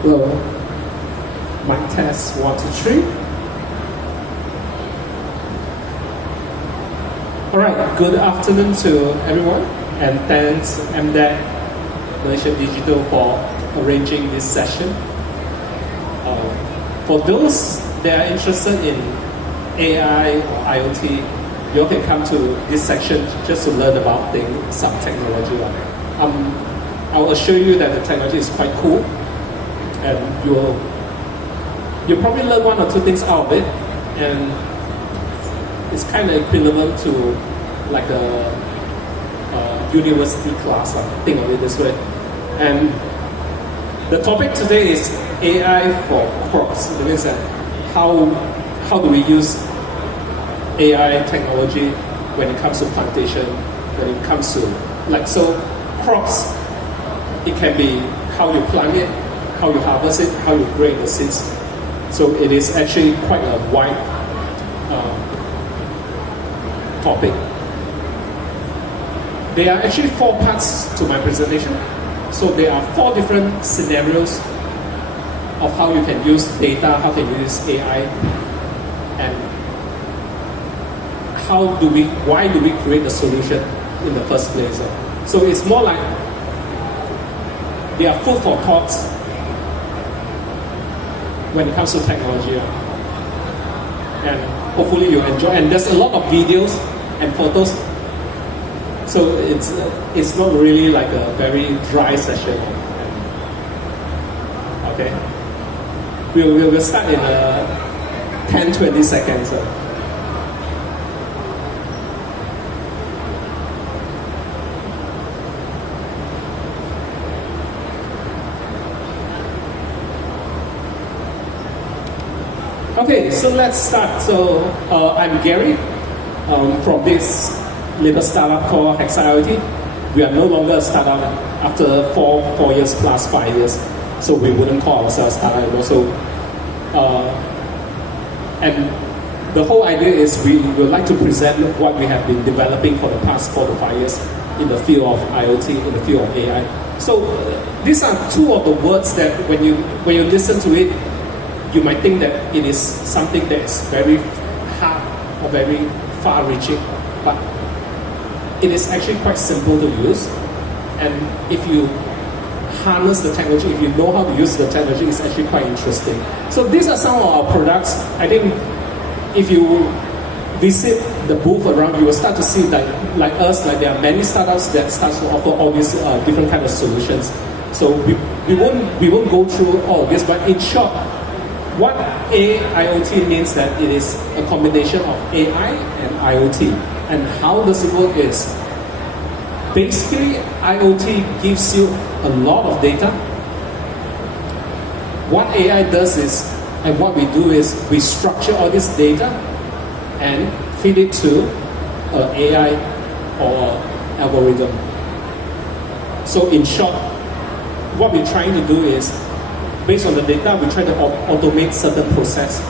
Hello. Mic test 1, 2, 3. All right. Good afternoon to everyone, and thanks MDEC Malaysia Digital for arranging this session. For those that are interested in AI or IoT, you all can come to this section just to learn about some technology. I'll assure you that the technology is quite cool, and you'll probably learn 1 or 2 things out of it, and it's kind of equivalent to like a university class. Think of it this way. And the topic today is AI for crops. It means that how do we use AI technology when it comes to plantation, when it comes to crops. It can be how you plant it, how you harvest it, how you grow the seeds. So it is actually quite a wide topic. There are actually 4 parts to my presentation. So there are 4 different scenarios of how you can use data, how can you use AI, and why do we create a solution in the first place. So it's more like they are food for thought when it comes to technology. And hopefully you enjoy. And there's a lot of videos and photos. So it's not really like a very dry session. Okay? We'll start in 10-20 seconds. Okay, so let's start. So I'm Gary from this little startup called HEXA IoT. We are no longer a startup after 4 years plus 5 years. So we wouldn't call ourselves a startup anymore. So, and the whole idea is we would like to present what we have been developing for the past 4 to 5 years in the field of IoT, in the field of AI. So these are 2 of the words that when you listen to it, you might think that it is something that is very hard or very far-reaching, but it is actually quite simple to use. And if you harness the technology, if you know how to use the technology, it's actually quite interesting. So these are some of our products. I think if you visit the booth around, you will start to see that like us, like there are many startups that start to offer all these different kind of solutions. So we won't go through all of this, but in short, what AIoT means that it is a combination of AI and IoT. And how does it work is, basically IoT gives you a lot of data. What AI does is, and what we do is, we structure all this data and feed it to an AI or algorithm. So in short, what we're trying to do is, based on the data, we try to automate certain process.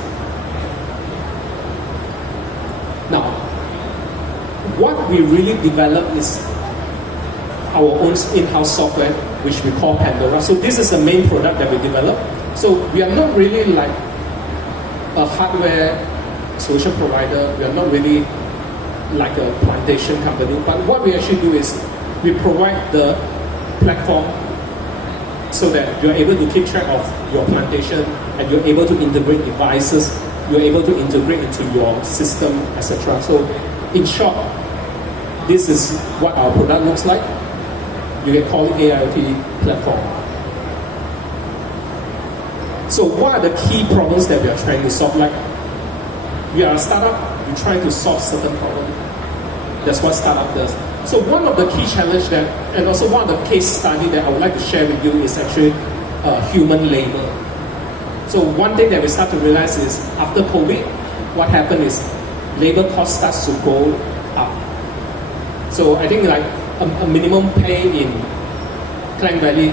Now, what we really develop is our own in-house software, which we call Pandora. So this is the main product that we develop. So we are not really like a hardware solution provider. We are not really like a plantation company. But what we actually do is we provide the platform so that you're able to keep track of your plantation, and you're able to integrate devices, you're able to integrate into your system, etc. So in short, this is what our product looks like. You can call it AIoT platform. So what are the key problems that we are trying to solve? Like, we are a startup, we try to solve certain problems. That's what startup does. So one of the key challenges that, and also one of the case study that I would like to share with you is actually human labor. So one thing that we start to realize is, after COVID, what happened is labor cost starts to go up. So I think like a minimum pay in Klang Valley,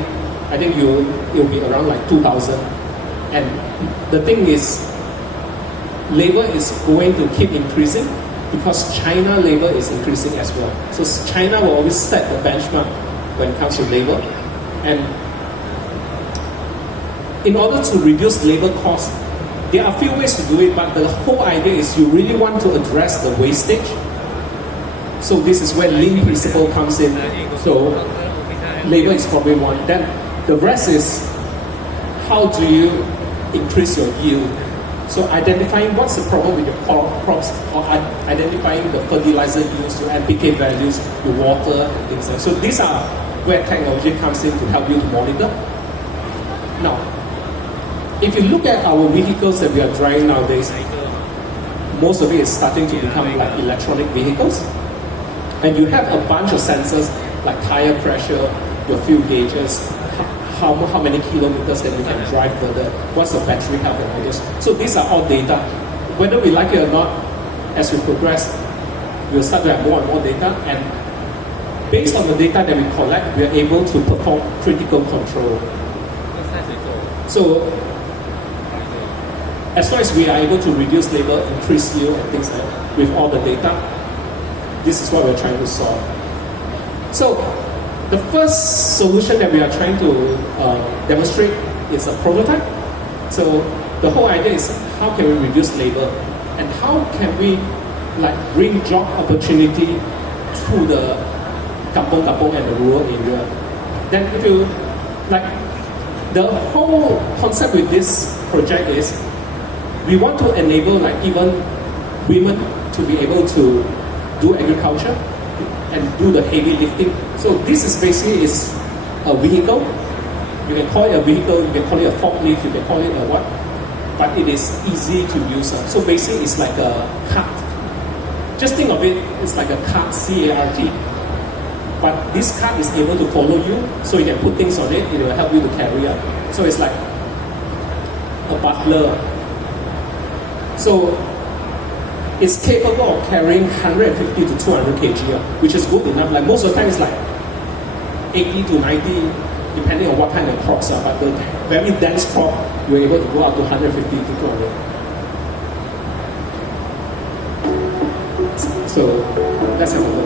I think it will be around like 2,000. And the thing is, labor is going to keep increasing because China labor is increasing as well. So China will always set the benchmark when it comes to labor. And in order to reduce labor costs, there are a few ways to do it, but the whole idea is you really want to address the wastage. So this is where lean principle comes in. So labor is probably one. Then the rest is how do you increase your yield? So identifying what's the problem with your crops, or identifying the fertilizer used, your NPK values, your water, and things like that. So these are where technology comes in to help you to monitor. Now, if you look at our vehicles that we are driving nowadays, most of it is starting to become like electronic vehicles. And you have a bunch of sensors like tire pressure, your fuel gauges, how many kilometers that you can drive further, what's the battery health and all this. So these are all data. Whether we like it or not, as we progress, we'll start to have more and more data. And based on the data that we collect, we are able to perform critical control. So as long as we are able to reduce labor, increase yield and things like that, with all the data, this is what we're trying to solve. So the first solution that we are trying to demonstrate is a prototype. So the whole idea is how can we reduce labor and how can we like bring job opportunity to the kampong and the rural area. Then if you like, the whole concept with this project is we want to enable like even women to be able to do agriculture and do the heavy lifting. So this is basically is a vehicle. You can call it a vehicle, you can call it a forklift, you can call it a what, but it is easy to use. So basically it's like a cart. Just think of it, it's like a cart, C-A-R-T. But this cart is able to follow you, so you can put things on it, it will help you to carry up. So it's like a butler. So it's capable of carrying 150 to 200 kg, which is good enough. Like most of the time it's like 80 to 90, depending on what kind of crops are. But the very dense crop, you're able to go up to 150 to 200. So let's have a look.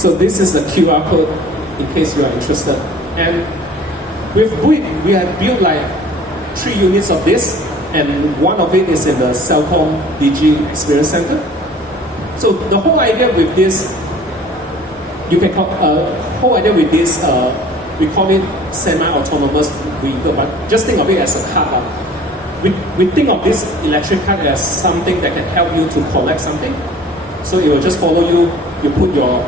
So this is the QR code in case you are interested. And we have built like 3 units of this, and one of it is in the Cellcom DG Experience Center. So the whole idea with this, we call it semi-autonomous vehicle, but just think of it as a car. We think of this electric car as something that can help you to collect something. So it will just follow you, you put your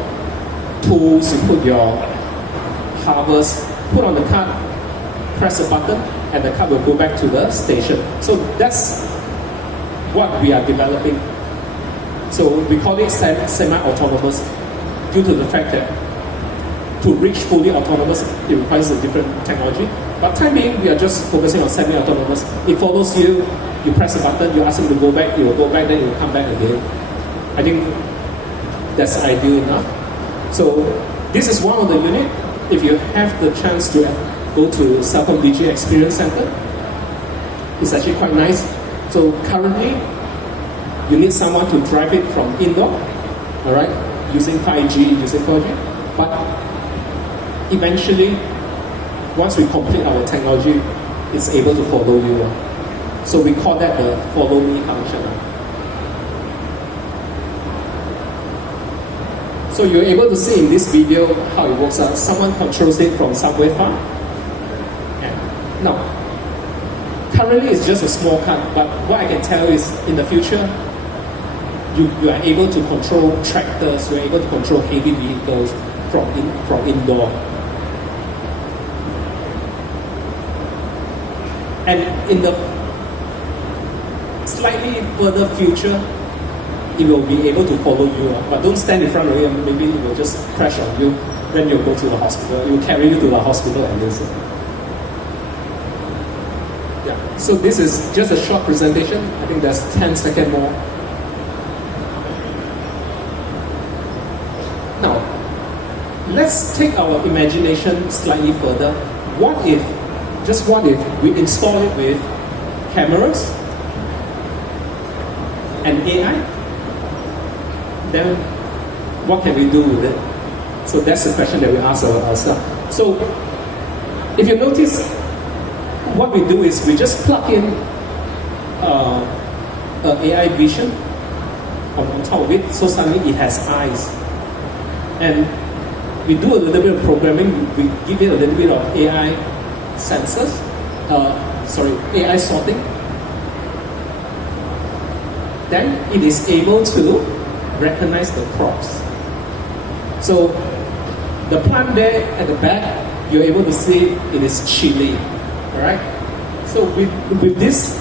tools, you put your harvest, put on the cart, press a button, and the cart will go back to the station. So that's what we are developing. So we call it semi-autonomous due to the fact that to reach fully autonomous, it requires a different technology. But time being, we are just focusing on semi-autonomous. It follows you, you press a button, you ask him to go back, it will go back, then it will come back again. I think that's ideal enough. So this is one of the units. If you have the chance to go to Cellcom DG Experience Center, it's actually quite nice. So currently, you need someone to drive it from indoor, all right, using 5G, using 4G. But eventually, once we complete our technology, it's able to follow you. So we call that the follow me function. So you're able to see in this video how it works out. Someone controls it from somewhere far. And now, currently it's just a small car, but what I can tell is in the future, you are able to control tractors, you're able to control heavy vehicles from indoor. And in the slightly further future, it will be able to follow you, but don't stand in front of it, and maybe it will just crash on you when you go to the hospital. It will carry you to the hospital and this. Yeah, so this is just a short presentation. I think there's 10 seconds more. Now, let's take our imagination slightly further. What if, just what if, we install it with cameras and AI? Then what can we do with it? So that's the question that we ask ourselves. So if you notice, what we do is we just plug in an AI vision on top of it, so suddenly it has eyes. And we do a little bit of programming, we give it a little bit of AI sensors, AI sorting. Then it is able to recognize the crops. So the plant there at the back, you're able to see it is chili, alright? So with this,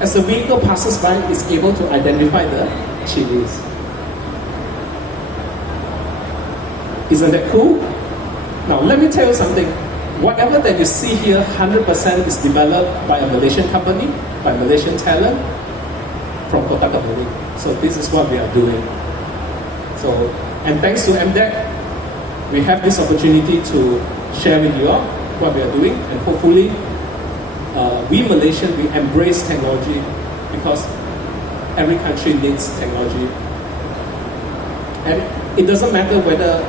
as the vehicle passes by, it's able to identify the chilies. Isn't that cool? Now let me tell you something. Whatever that you see here, 100% is developed by a Malaysian company, by Malaysian talent, from Kota Kinabalu. So this is what we are doing. So, and thanks to MDEC, we have this opportunity to share with you all what we are doing, and hopefully we Malaysians, we embrace technology because every country needs technology. And it doesn't matter whether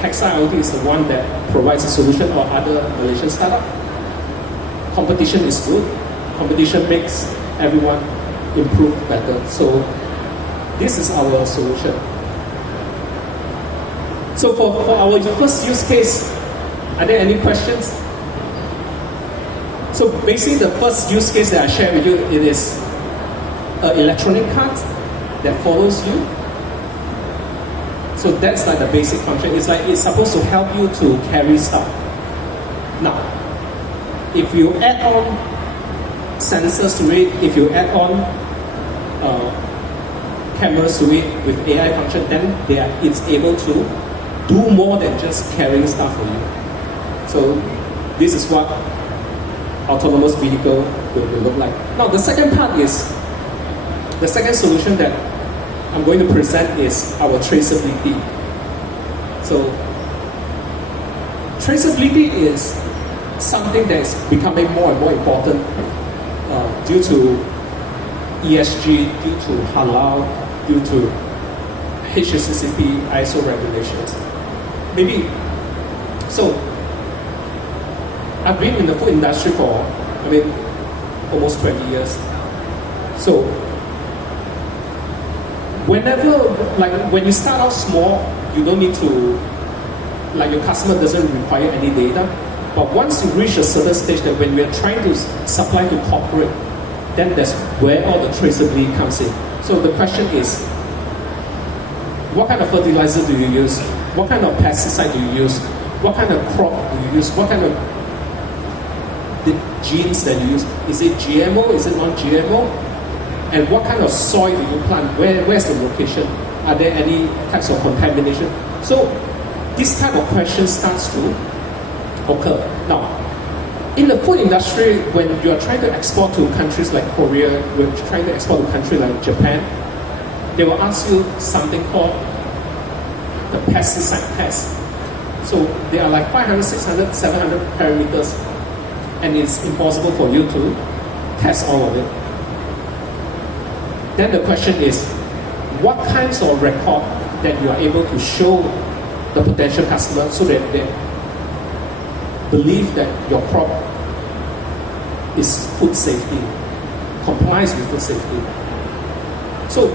HEXA IoT is the one that provides a solution or other Malaysian startup. Competition is good. Competition makes everyone improve better. So this is our solution. So for our first use case, are there any questions? So basically the first use case that I share with you, it is an electronic cart that follows you. So that's like the basic function. It's like it's supposed to help you to carry stuff. Now, if you add on sensors to it, if you add on cameras to it with AI function, then it's able to do more than just carrying stuff for you. So this is what autonomous vehicle will look like. Now the second part is, the second solution that I'm going to present is our traceability. So traceability is something that is becoming more and more important due to ESG, due to halal, due to HACCP, ISO regulations. Maybe, so I've been in the food industry for, almost 20 years. So when you start out small, you don't need to, your customer doesn't require any data. But once you reach a certain stage that when we are trying to supply to corporate, then that's where all the traceability comes in. So the question is, what kind of fertilizer do you use? What kind of pesticide do you use? What kind of crop do you use? What kind of the genes that you use? Is it GMO? Is it non-GMO? And what kind of soil do you plant? Where's the location? Are there any types of contamination? So this type of question starts to occur. Now, in the food industry, when you are trying to export to countries like Korea, when you're trying to export to countries like Japan, they will ask you something called the pesticide test. So there are like 500, 600, 700 parameters, and it's impossible for you to test all of it. Then the question is, what kinds of record that you are able to show the potential customer so that they believe that your crop is food safety, complies with food safety. So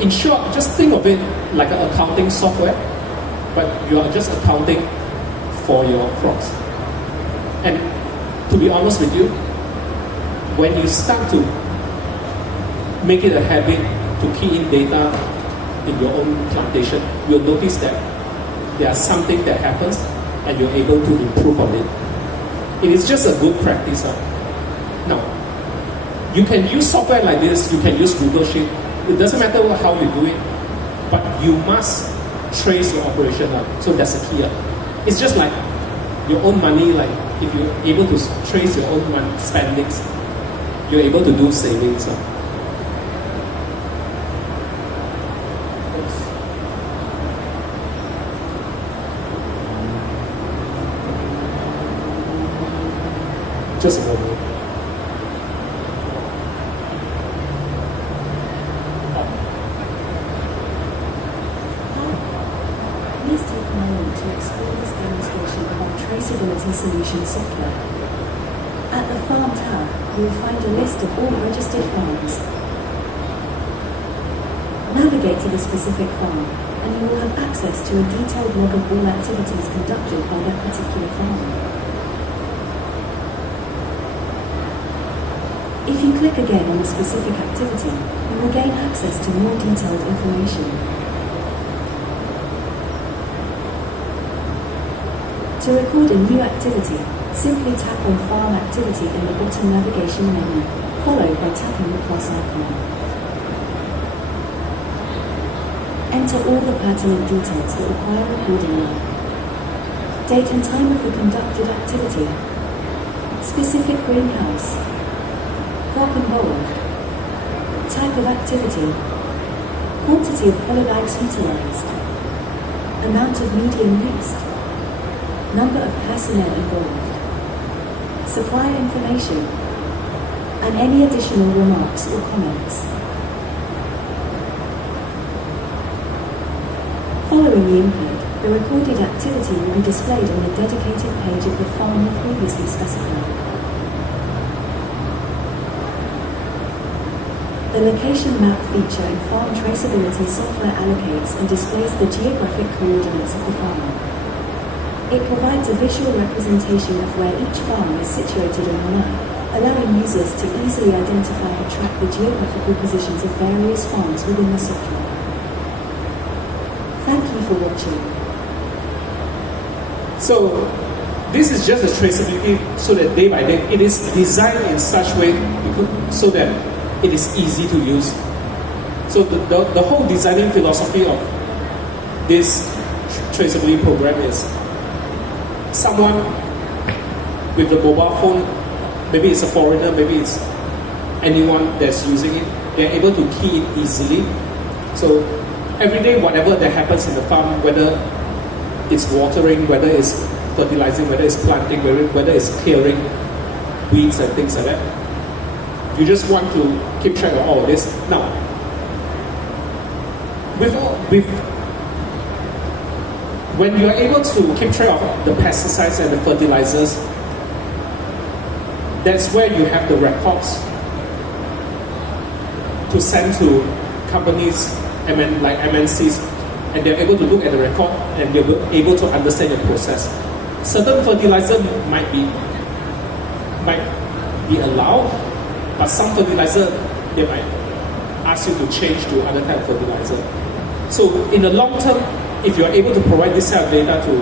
in short, just think of it like an accounting software, but you are just accounting for your crops. And to be honest with you, when you start to make it a habit to key in data in your own plantation, you'll notice that there's something that happens and you're able to improve on it. It is just a good practice. Now, you can use software like this, you can use Google Sheet. It doesn't matter how you do it, but you must trace your operation. So that's the key. It's just like your own money, like if you're able to trace your own money spendings, you're able to do savings. Just a moment. Please take a moment to explore this demonstration of our traceability solution software. At the Farm tab, you will find a list of all registered farms. Navigate to the specific farm, and you will have access to a detailed log of all activities conducted by that particular farm. If you click again on a specific activity, you will gain access to more detailed information. To record a new activity, simply tap on Farm Activity in the bottom navigation menu, followed by tapping the plus icon. Enter all the pertinent details that require recording now. Date and time of the conducted activity, specific greenhouse, crop involved, type of activity, quantity of polybags utilized, amount of medium used, number of personnel involved, supplier information, and any additional remarks or comments. Following the input, the recorded activity will be displayed on the dedicated page of the farm previously specified. The location map feature in farm traceability software allocates and displays the geographic coordinates of the farm. It provides a visual representation of where each farm is situated on the map, allowing users to easily identify and track the geographical positions of various farms within the software. Thank you for watching. So this is just a traceability so that day by day it is designed in such way so that it is easy to use. So the whole designing philosophy of this traceability program is someone with the mobile phone, maybe it's a foreigner, maybe it's anyone that's using it, they're able to key it easily. So every day, whatever that happens in the farm, whether it's watering, whether it's fertilizing, whether it's planting, whether it's clearing weeds and things like that, you just want to keep track of all of this. Now, when you are able to keep track of the pesticides and the fertilizers, that's where you have the records to send to companies like MNCs, and they're able to look at the record and they're able to understand the process. Certain fertilizer might be allowed, but some fertilizer, they might ask you to change to other type of fertilizer. So in the long term, if you're able to provide this kind of data to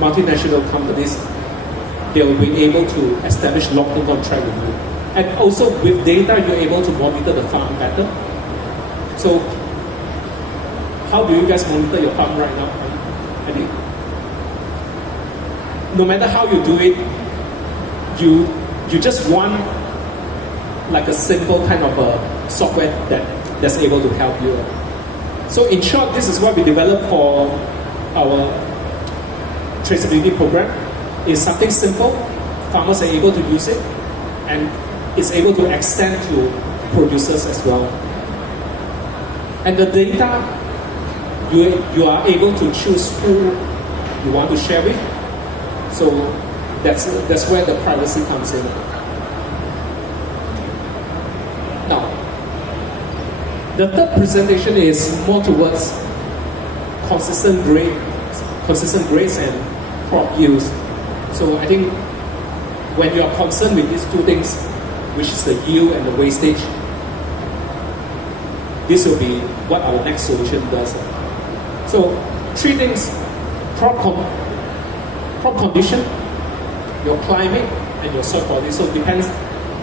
multinational companies, they will be able to establish long-term contract with you. And also with data, you're able to monitor the farm better. So how do you guys monitor your farm right now? No matter how you do it, you just want like a simple kind of a software that's able to help you. So in short, this is what we developed for our traceability program. It's something simple, farmers are able to use it, and it's able to extend to producers as well. And the data, you are able to choose who you want to share with. So that's where the privacy comes in. Now, the third presentation is more towards consistent grades and crop yields. So I think when you are concerned with these two things, which is the yield and the wastage, this will be what our next solution does. So three things: crop condition, your climate, and your soil quality. So it depends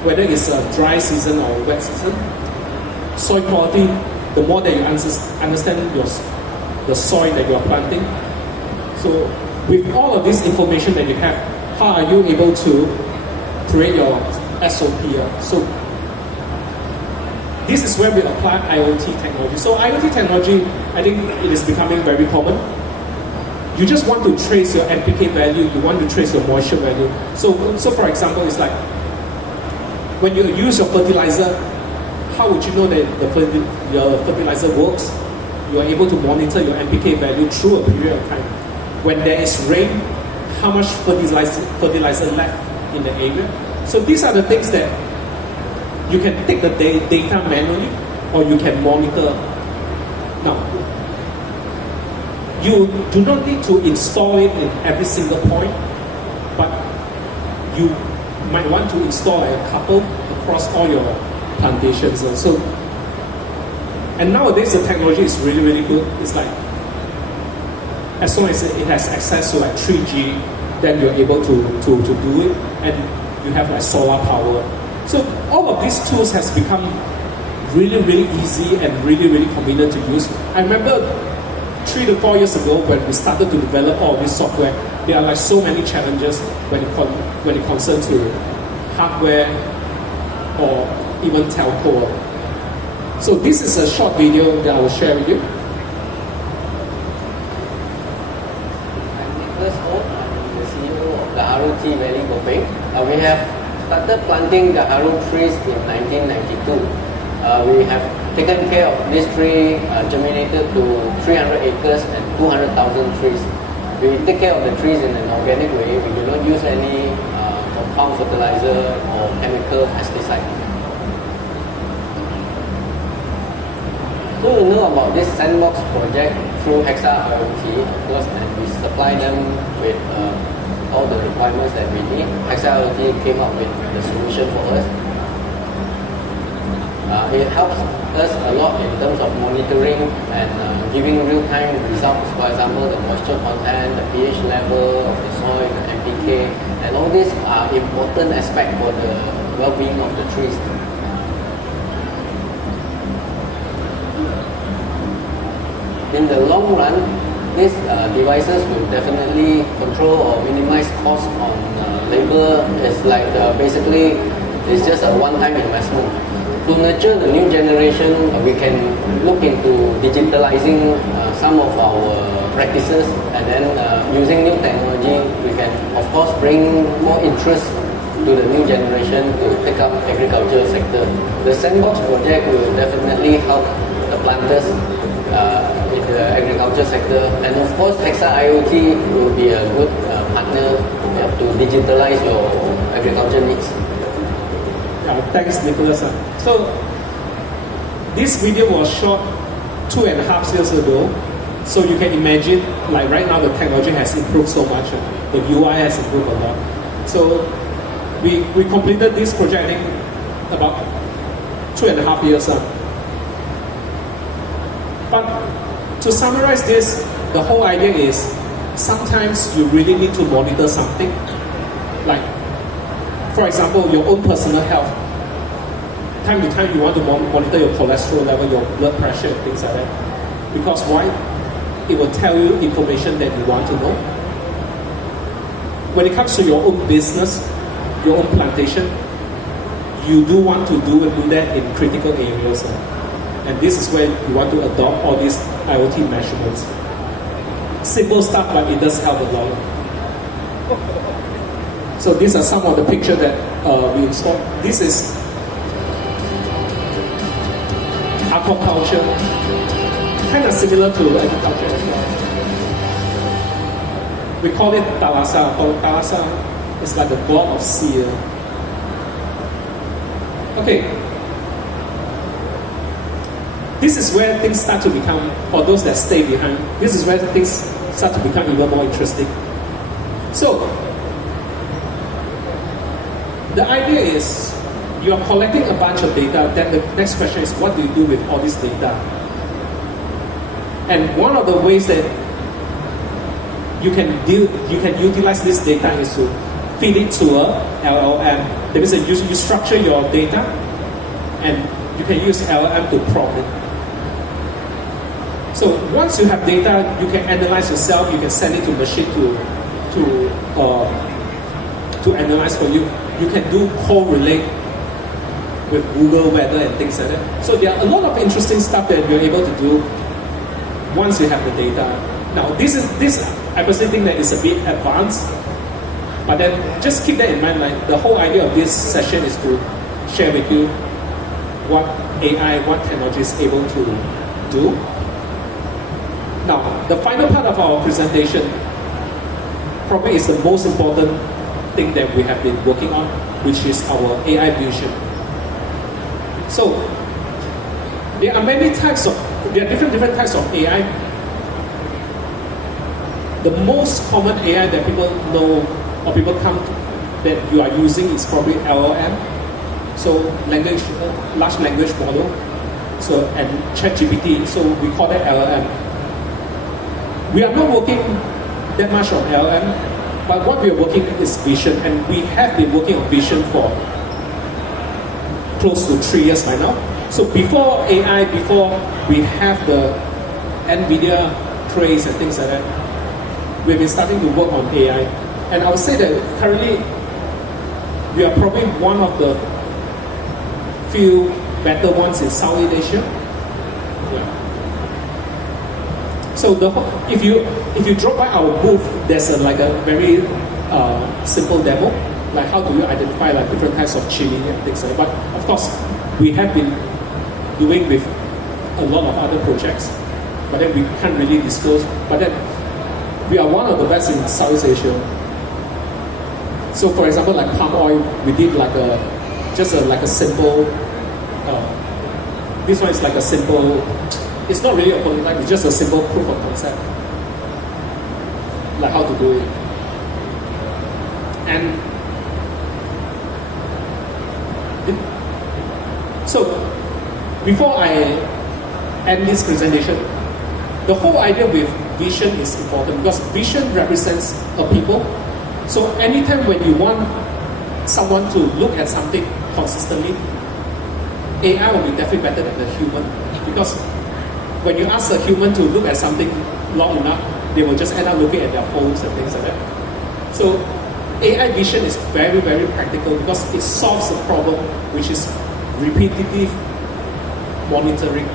whether it's a dry season or a wet season. Soil quality, the more that you understand the soil that you are planting. So with all of this information that you have, how are you able to create your SOP? So this is where we apply IoT technology. So IoT technology, I think it is becoming very common. You just want to trace your NPK value, you want to trace your moisture value. So for example, it's like when you use your fertilizer, how would you know that your fertilizer works? You are able to monitor your NPK value through a period of time. When there is rain, how much fertilizer left in the area? So these are the things that you can take the data manually, or you can monitor. Now, you do not need to install it in every single point, but you might want to install a couple across all your plantations. So, and nowadays the technology is really, really good. It's like, as long as it has access to like 3G, then you're able to do it, and you have like solar power. So all of these tools has become really, really easy and really, really convenient to use. I remember 3 to 4 years ago when we started to develop all of this software, there are like so many challenges when it concerns to hardware or even telco. So this is a short video that I will share with you. First of all, I'm the CEO of the ROT Valley Gopeng. We have started planting the harum trees in 1992. We have taken care of these trees, germinated to 300 acres and 200,000 trees. We take care of the trees in an organic way. We do not use any compound fertilizer or chemical pesticide. So we know about this sandbox project through HEXA IoT, of course, and we supply them with all the requirements that we need. HEXA IoT came up with the solution for us. It helps us a lot in terms of monitoring and giving real-time results. For example, the moisture content, the pH level of the soil, the NPK, and all these are important aspects for the well-being of the trees. In the long run, these devices will definitely control or minimize costs on labor. It's like basically it's just a one-time investment. To nurture the new generation, we can look into digitalizing some of our practices, and then using new technology, we can of course bring more interest to the new generation to take up agriculture sector. The sandbox project will definitely help the planters in the agriculture sector, and of course HEXA IoT will be a good partner to digitalize your agriculture needs. Thanks, Nicholas. So this video was shot 2.5 years ago. So you can imagine, like right now, the technology has improved so much. The UI has improved a lot. So we completed this project, I think, about 2.5 years. But to summarize this, the whole idea is sometimes you really need to monitor something. Like, for example, your own personal health. Time to time, you want to monitor your cholesterol level, your blood pressure, and things like that. Because why? It will tell you information that you want to know. When it comes to your own business, your own plantation, you do want to do that in critical areas. And this is where you want to adopt all these IoT measurements. Simple stuff, but it does help a lot. So these are some of the pictures that we installed. This is aquaculture, kind of similar to agriculture as well. We call it thalassa. Thalassa is like a blob of sea. Okay. This is where things start to become, for those that stay behind, this is where things start to become even more interesting. So, the idea is, you are collecting a bunch of data, then the next question is, what do you do with all this data? And one of the ways that you can utilize this data is to feed it to a LLM. That means that you structure your data, and you can use LLM to prompt it. So once you have data, you can analyze yourself, you can send it to machine to to analyze for you. You can do correlate with Google weather and things like that. So there are a lot of interesting stuff that you're able to do once you have the data. Now this I personally think that is a bit advanced, but then just keep that in mind. Like the whole idea of this session is to share with you what AI, what technology is able to do. Now the final part of our presentation probably is the most important thing that we have been working on, which is our AI vision. So there are different types of AI. The most common AI that people know or people come to, that you are using is probably LLM. So large language model. So and ChatGPT. So we call that LLM. We are not working that much on LLM, but what we are working is vision, and we have been working on vision for close to 3 years by now. So before AI, before we have the NVIDIA craze and things like that, we've been starting to work on AI. And I would say that currently, we are probably one of the few better ones in Southeast Asia. Yeah. So if you drop by our booth, there's a very simple demo, like how do you identify like different kinds of chili and things like that. But of course, we have been doing with a lot of other projects, but then we can't really disclose. But then we are one of the best in Southeast Asia. So for example, like palm oil, we did like a simple. This one is like a simple. It's not really a prototype. It's just a simple proof of concept, like how to do it. And so before I end this presentation, the whole idea with vision is important because vision represents a people. So anytime when you want someone to look at something consistently, AI will be definitely better than the human, because when you ask a human to look at something long enough, they will just end up looking at their phones and things like that. So AI vision is very, very practical because it solves a problem which is repetitive monitoring.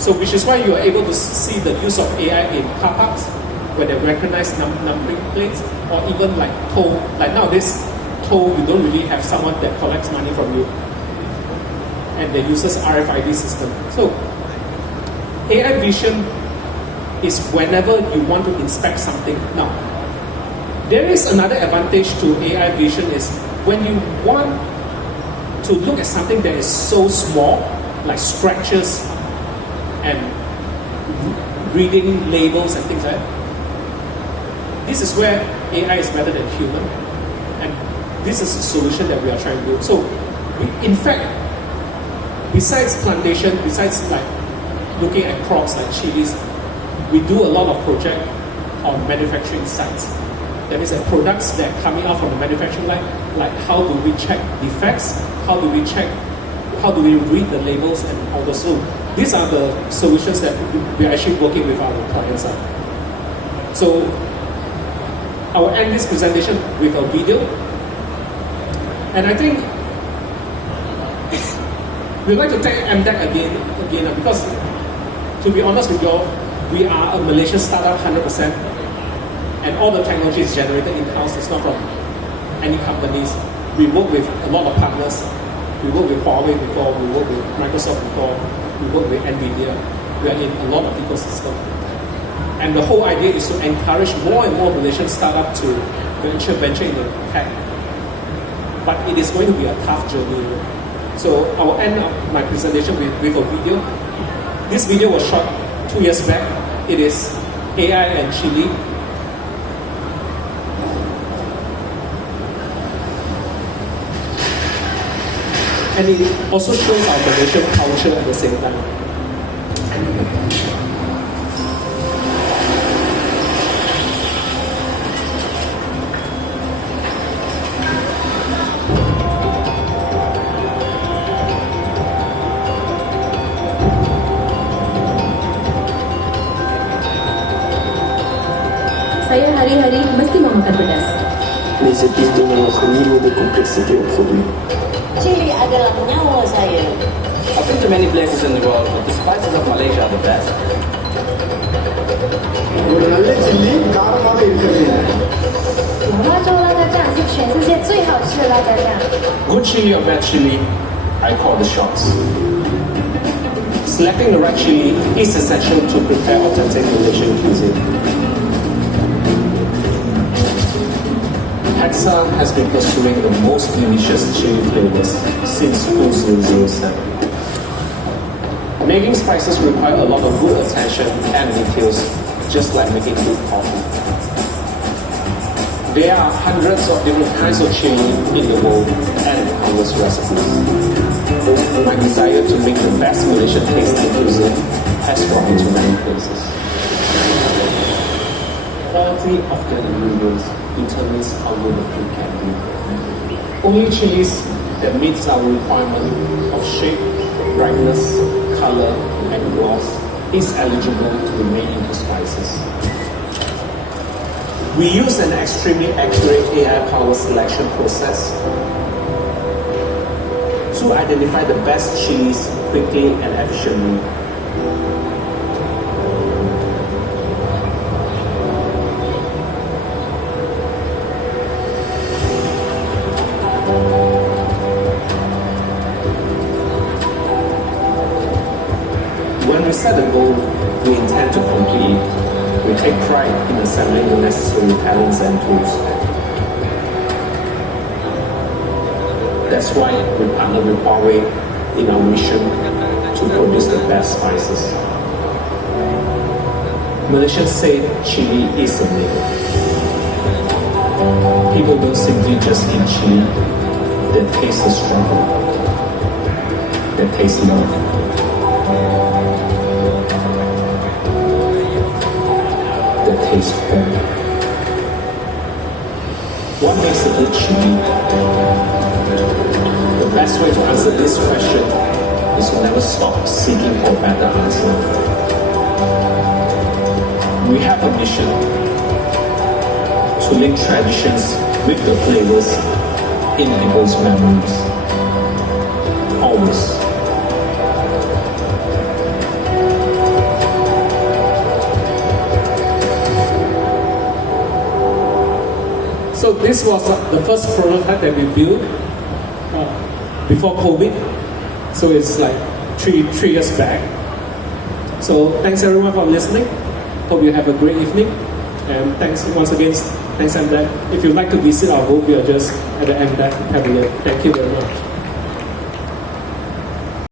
So which is why you are able to see the use of AI in car parks, where they recognize numbering plates, or even like toll. Like nowadays, toll, you don't really have someone that collects money from you, and they uses RFID system. So AI vision is whenever you want to inspect something. Now, there is another advantage to AI vision is when you want to look at something that is so small, like scratches and reading labels and things like that. This is where AI is better than human, and this is a solution that we are trying to do. So, in fact, besides plantation, besides like looking at crops like chilies, we do a lot of project on manufacturing sites. That means that products that are coming out from the manufacturing line, like how do we check defects, how do we read the labels and all those. So these are the solutions that we are actually working with our clients on. So I will end this presentation with a video. And I think we'd like to thank MDEC again because, to be honest with you all, we are a Malaysian startup 100%, and all the technology is generated in-house. It's not from any companies. We work with a lot of partners. We work with Huawei before, we work with Microsoft before, we work with NVIDIA. We are in a lot of ecosystems. And the whole idea is to encourage more and more Malaysian startups to venture in the tech. But it is going to be a tough journey. So I will end up my presentation with a video. This video was shot 2 years back. It is AI and Chile. And it also shows our Malaysian culture at the same time. Saya hari-hari mesti mau makan pedas. cities dengan niveau de complexité au produit. Chili adalah nyawa saya. I've been to many places in the world, but the spices of Malaysia are the best. ஒரு நல்ல chilli காரமாக இருக்க வேண்டும். 辣椒辣椒酱是全世界最好吃的辣椒酱。 Good chili or bad chili, I call the shots. Selecting the right chili is essential to prepare authentic Malaysian cuisine. HEXA has been pursuing the most delicious chili flavors since 2007. Making spices require a lot of good attention and details, just like making good coffee. There are hundreds of different kinds of chili in the world and countless recipes. My desire to make the best Malaysian tasting cuisine has brought me to many places. Quality of the ingredients determines how good the food can be. Only chilies that meets our requirement of shape, brightness, color, and gloss is eligible to be made into spices. We use an extremely accurate AI-powered selection process to identify the best chilies quickly and efficiently. When we set a goal, we intend to complete it. We take pride in assembling the necessary talents and tools. That's why we partner with Huawei in our mission to produce the best spices. Malaysians say chili is a meal. People don't simply just eat chili, they taste the struggle, they taste love. That tastes home. What makes a good chili? The best way to answer this question is to never stop seeking for a better answer. We have a mission to link traditions with the flavors in people's memories. Always. So this was the first prototype that we built before COVID. So it's like three years back. So thanks everyone for listening. Hope you have a great evening. And thanks once again, thanks MDEC. If you'd like to visit our booth, we are just at the MDEC tabulate. Thank you very much.